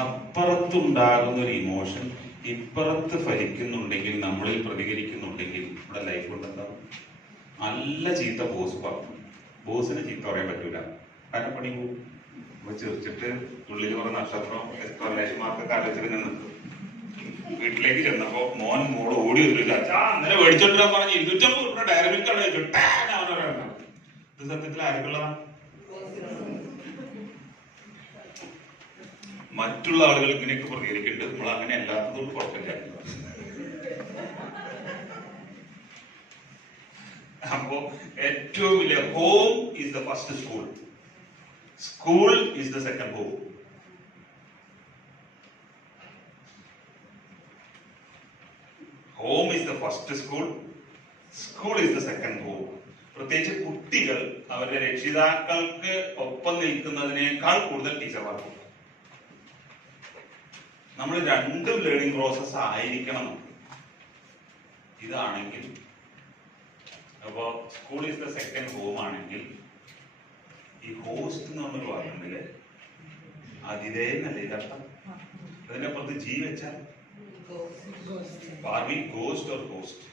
അപ്പുറത്തുണ്ടാകുന്ന ഒരു ഇമോഷൻ ഇപ്പുറത്ത് ഫലിക്കുന്നുണ്ടെങ്കിൽ, നമ്മളിൽ പ്രതികരിക്കുന്നുണ്ടെങ്കിൽ ഇവിടെ ലൈഫ് കൊണ്ടെന്താവും? നല്ല ചീത്ത ബോസ് പറഞ്ഞു, ബോസിന് ചീത്ത പറയാൻ പറ്റൂല, കാരണം പണി പോകും. അപ്പൊ ചിരിച്ചിട്ട് ഉള്ളിൽ കുറെ നക്ഷത്രം എക്സ്പ്ലനേഷൻ മാർക്കൊക്കെ ആലോചിച്ചിട്ട് നിൽക്കും. വീട്ടിലേക്ക് ചെന്നപ്പോ മോള് ഓടി വരും, ചാച്ചാ അന്നേരം മേടിച്ചോണ്ടിരാൻ പറഞ്ഞ് 250 രൂപ ഡയറി മിൽക്കാണ് ഇത് സത്യത്തിൽ ആർക്കുള്ളതാണ്? മറ്റുള്ള ആളുകൾ ഇങ്ങനെയൊക്കെ പ്രതികരിക്കേണ്ടത് നമ്മൾ അങ്ങനെ അല്ലാത്തതുകൊണ്ട് കുഴപ്പമില്ല. അപ്പോ ഏറ്റവും വലിയ home is the first school, school is the second home. Home is the first school, school is the second home. പ്രത്യേകിച്ച് കുട്ടികൾ അവരുടെ രക്ഷിതാക്കൾക്ക് ഒപ്പം നിൽക്കുന്നതിനേക്കാൾ കൂടുതൽ ടീച്ചർമാർക്ക്. നമ്മൾ രണ്ടും ലേണിംഗ് പ്രോസസ് ആയിരിക്കണം. ഇതാണെങ്കിൽ അപ്പോ school is the second home ആണെങ്കിൽ ഈ ഹോസ്റ്റ് എന്ന് പറഞ്ഞൊരു വാക്കുണ്ടല്ലേ, അതിഥേയനല്ലേ ഇതർത്ഥം? അതിനപ്പുറത്ത് ജി വെച്ചാൽ ഗോസ്റ്റ് ഓർ ഹോസ്റ്റ്.